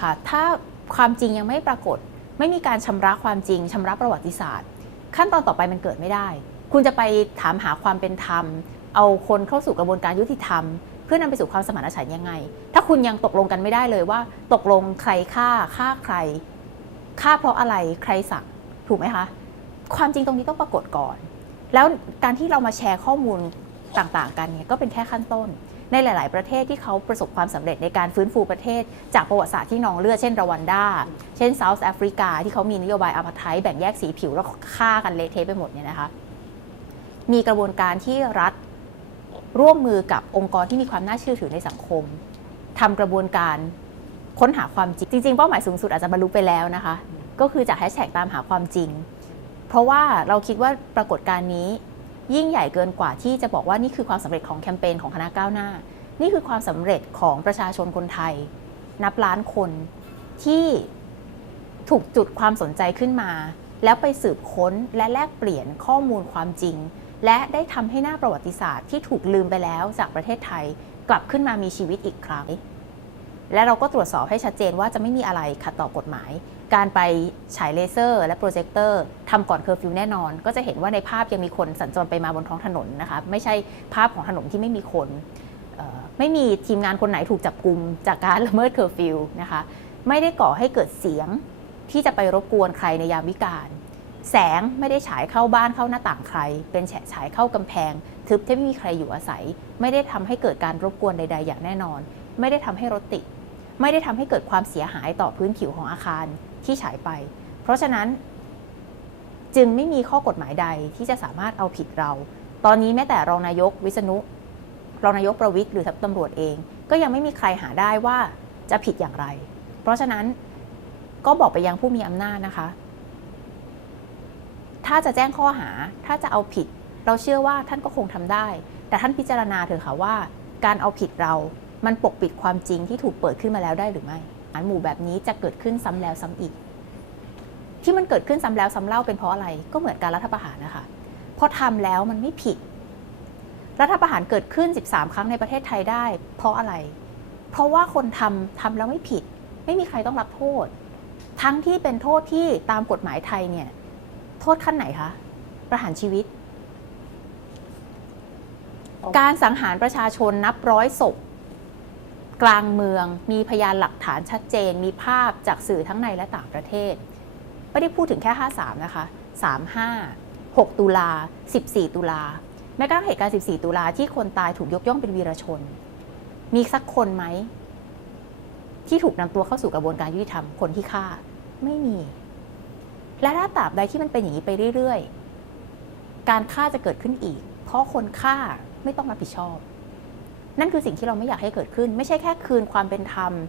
ค่ะ ถ้าความจริงยังไม่ปรากฏ ไม่มีการชำระความจริงชำระประวัติศาสตร์ ขั้นตอนต่อไปมันเกิดไม่ได้ คุณจะไปถามหาความเป็นธรรม เอาคนเข้าสู่กระบวนการยุติธรรม เพื่อนำไปสู่ความสมานฉันท์ยังไง ถ้าคุณยังตกลงกันไม่ได้เลยว่า ตกลงใครฆ่าฆ่าใครฆ่าเพราะอะไรใครสั่งถูกไหมคะความจริงตรงนี้ต้องปรากฏก่อน แล้วการที่เรามาแชร์ข้อมูลต่างๆ กันเนี่ยก็เป็นแค่ขั้นต้น ในหลาย ๆ ประเทศที่เขาประสบความสำเร็จในการฟื้นฟูประเทศ จากประวัติศาสตร์ที่นองเลือดเช่นรวันดา เช่นเซาท์แอฟริกาที่เขามีนโยบายอาพาร์ไทแบ่งแยกสีผิวแล้วฆ่ากันเละเทะไปหมดเนี่ยนะคะมีกระบวนการที่รัฐร่วมมือกับองค์กรที่มีความน่าเชื่อถือในสังคมทำกระบวนการค้นหาความจริง จริง ๆ เป้าหมายสูงสุดอาจจะบรรลุไปแล้วนะคะ ก็คือจากแฮชแท็กตามหาความจริง เพราะว่าเราคิดว่าปรากฏการณ์นี้ ยิ่งใหญ่เกินกว่าที่จะบอกว่านี่คือความสำเร็จของแคมเปญของคณะก้าวหน้า นี่คือความสำเร็จของประชาชนคนไทย นับล้านคนที่ถูกจุดความสนใจขึ้นมา แล้วไปสืบค้นและแลกเปลี่ยนข้อมูลความจริง และได้ทำให้หน้าประวัติศาสตร์ที่ถูกลืมไปแล้วจากประเทศไทย กลับขึ้นมามีชีวิตอีกครั้ง และเราก็ตรวจสอบให้ชัดเจนว่าจะไม่มีอะไรขัดต่อกฎหมาย การไปฉายเลเซอร์ และโปรเจคเตอร์ทำก่อนเคอร์ฟิวแน่นอน ก็จะเห็นว่าในภาพยังมีคนสัญจรไปมาบนท้องถนนนะคะไม่ใช่ภาพของถนนที่ไม่มีคนไม่มีทีมงานคนไหนถูกจับกลุมจากการละเมิดเคอร์ฟิวนะคะไม่ได้ก่อให้เกิดเสียงที่จะไปรบกวนใครในยามวิกาลแสงไม่ได้ฉายเข้าบ้านเข้าหน้าต่างใคร เป็นแฉฉายเข้ากำแพง ทึบที่ไม่มีใครอยู่อาศัย ไม่ได้ทำให้เกิดการรบกวนใด ๆ อย่างแน่นอน ไม่ได้ทำให้รถติด ไม่ได้ทำให้เกิดความเสียหายต่อพื้นผิวของอาคารที่ฉายไป เพราะฉะนั้นจึงไม่มีข้อกฎหมายใดที่จะสามารถเอาผิดเรา ตอนนี้แม้แต่รองนายกวิษณุรองนายกประวิตยหรือตำรวจเอง ก็ยังไม่มีใครหาได้ว่าจะผิดอย่างไร เพราะฉะนั้นก็บอกไปยังผู้มีอำนาจนะคะ ถ้าจะแจ้งข้อหา ถ้าจะเอาผิด เราเชื่อว่าท่านก็คงทำได้ แต่ท่านพิจารณาเถอะค่ะว่า การเอาผิดเรา มันปกปิดความจริงที่ถูกเปิดขึ้นมาแล้วได้หรือไม่อันหมู่แบบนี้จะเกิดขึ้นซ้ำแล้วซ้ำอีก ที่มันเกิดขึ้นซ้ำแล้วซ้ำเล่าเป็นเพราะอะไรก็เหมือนการรัฐประหารนะคะพอทำแล้วมันไม่ผิด รัฐประหารเกิดขึ้น 13 ครั้งในประเทศไทยได้ เพราะอะไร เพราะว่าคนทำทำแล้วไม่ผิด ไม่มีใครต้องรับโทษ ทั้งที่เป็นโทษที่ตามกฎหมายไทยเนี่ย โทษขั้นไหนคะประหารชีวิต การสังหารประชาชนนับร้อยศพ กลางเมืองมีพยานหลักฐานชัดเจน มีภาพจากสื่อทั้งในและต่างประเทศ ไม่ได้พูดถึงแค่ 53 นะคะ 35 6 ตุลา 14 ตุลา แม้กระทั่งเหตุการณ์ 14 ตุลาที่คนตายถูกยกย่องเป็นวีรชน มีสักคนไหม ที่ถูกนำตัวเข้าสู่กระบวนการยุติธรรมคนที่ฆ่า ไม่มี และถ้าตราบใดที่มันเป็นอย่างนี้ไปเรื่อยๆ การฆ่าจะเกิดขึ้นอีก เพราะคนฆ่าไม่ต้องรับผิดชอบ นั่นคือสิ่งที่เราไม่อยากให้เกิดขึ้น ไม่ใช่แค่คืนความเป็นธรรม